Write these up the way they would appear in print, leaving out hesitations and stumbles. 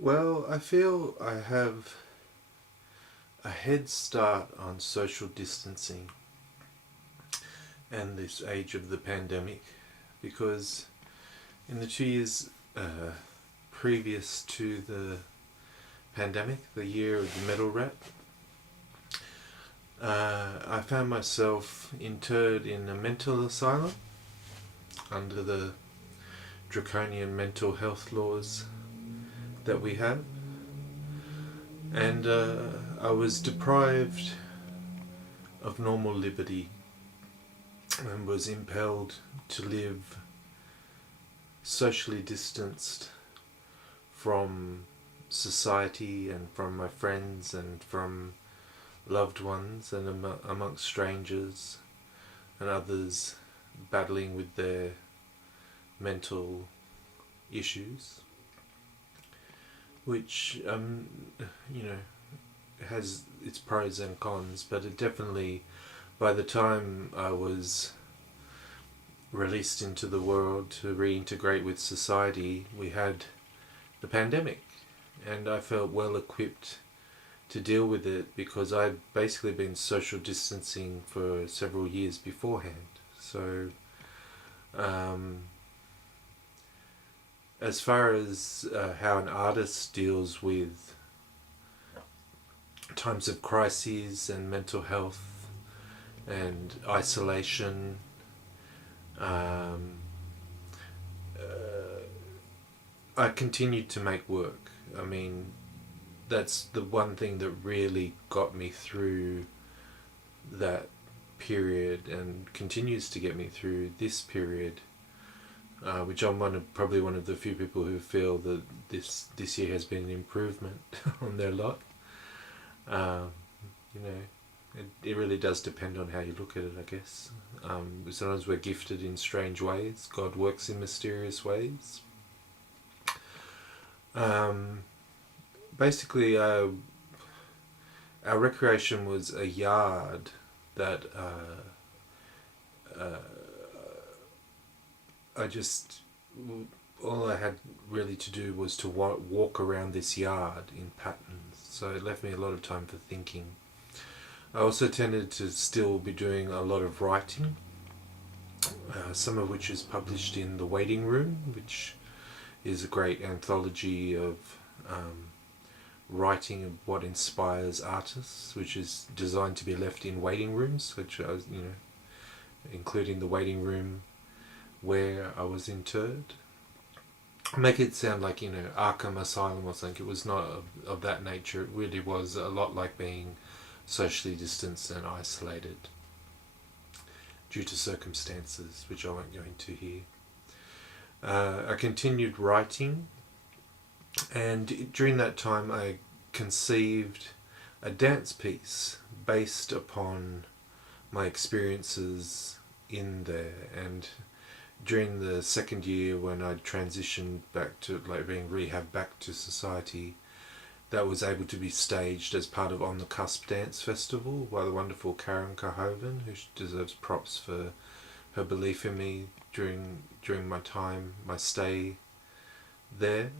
Well, I feel I have a head start on social distancing and this age of the pandemic because in the 2 years previous to the pandemic, the year of the metal rat, I found myself interred in a mental asylum under the draconian mental health laws that we have, and I was deprived of normal liberty and was impelled to live socially distanced from society and from my friends and from loved ones and amongst strangers and others battling with their mental issues, which has its pros and cons, but it definitely, by the time I was released into the world to reintegrate with society, we had the pandemic, and I felt well equipped to deal with it because I'd basically been social distancing for several years beforehand. So as far as how an artist deals with times of crises and mental health and isolation, I continued to make work. I mean, that's the one thing that really got me through that period and continues to get me through this period, which I'm probably one of the few people who feel that this year has been an improvement on their lot. It really does depend on how you look at it, I guess. Sometimes we're gifted in strange ways. God works in mysterious ways. Basically, our recreation was a yard that all I had really to do was to walk around this yard in patterns. So it left me a lot of time for thinking. I also tended to still be doing a lot of writing, some of which is published in The Waiting Room, which is a great anthology of writing of what inspires artists, which is designed to be left in waiting rooms, which I was, including the waiting room where I was interred. Make it sound like, Arkham Asylum or something. It was not of that nature. It really was a lot like being socially distanced and isolated due to circumstances which I won't go into here. I continued writing, and during that time I conceived a dance piece based upon my experiences in there. And during the second year, when I transitioned back to being rehabbed back to society, that was able to be staged as part of On the Cusp Dance Festival by the wonderful Karen Jorvn, who deserves props for her belief in me during my stay there.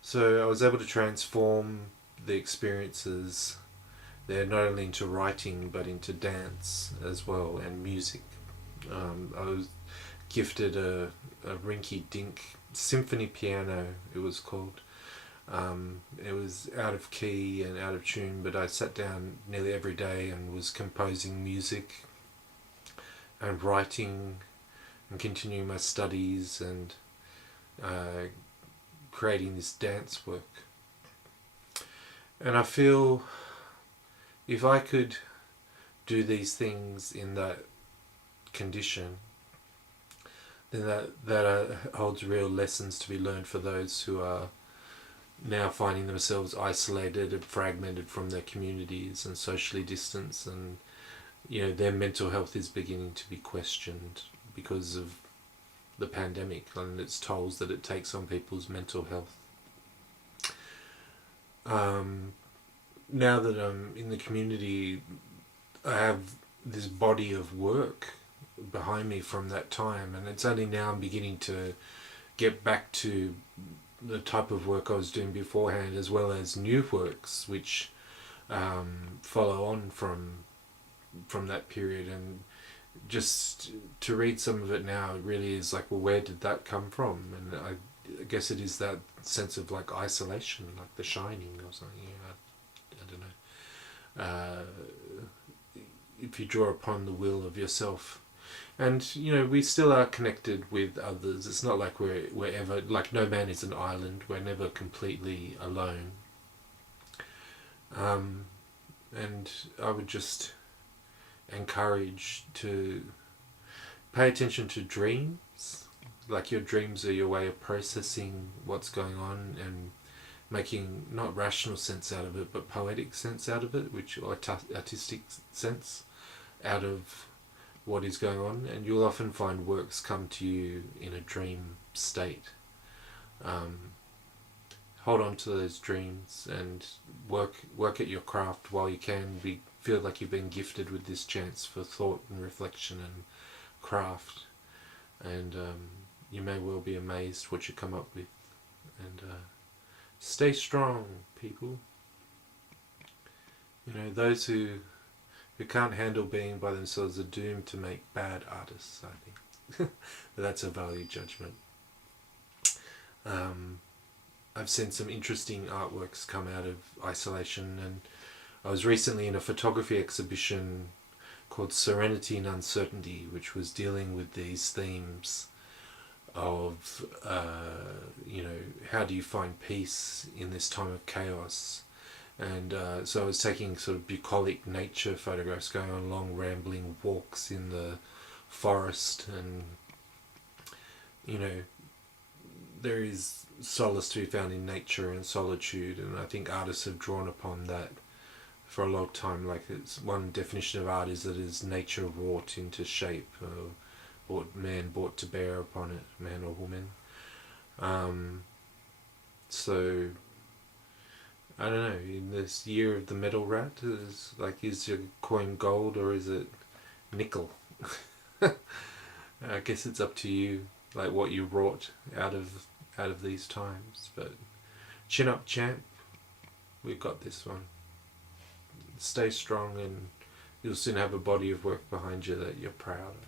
So I was able to transform the experiences there not only into writing but into dance as well and music. I was gifted a rinky-dink symphony piano, it was called. It was out of key and out of tune, but I sat down nearly every day and was composing music and writing and continuing my studies and creating this dance work. And I feel if I could do these things in that condition, then that holds real lessons to be learned for those who are now finding themselves isolated and fragmented from their communities and socially distanced, and their mental health is beginning to be questioned because of the pandemic and its tolls that it takes on people's mental health. Now that I'm in the community, I have this body of work behind me from that time, and it's only now I'm beginning to get back to the type of work I was doing beforehand, as well as new works which follow on from that period. And just to read some of it now, it really is like, well, where did that come from? And I guess it is that sense of like isolation, like The Shining or something. I don't know. If you draw upon the will of yourself, and we still are connected with others. It's not like we're ever, like, no man is an island. We're never completely alone. And I would just encourage to pay attention to dreams. Like, your dreams are your way of processing what's going on and making not rational sense out of it, but poetic sense out of it, or artistic sense out of what is going on. And you'll often find works come to you in a dream state. Hold on to those dreams and work at your craft while you can. Feel like you've been gifted with this chance for thought and reflection and craft, and you may well be amazed what you come up with. And stay strong, people. Those who can't handle being by themselves are doomed to make bad artists, I think. But that's a value judgment. I've seen some interesting artworks come out of isolation, and I was recently in a photography exhibition called Serenity and Uncertainty, which was dealing with these themes of, how do you find peace in this time of chaos? And so I was taking sort of bucolic nature photographs, going on long rambling walks in the forest, and there is solace to be found in nature and solitude, and I think artists have drawn upon that for a long time. Like, it's one definition of art is that it is nature wrought into shape, or man brought to bear upon it, man or woman. So I don't know, in this year of the metal rat, is your coin gold or is it nickel? I guess it's up to you, like what you wrought out of these times. But chin up, champ. We've got this one. Stay strong, and you'll soon have a body of work behind you that you're proud of.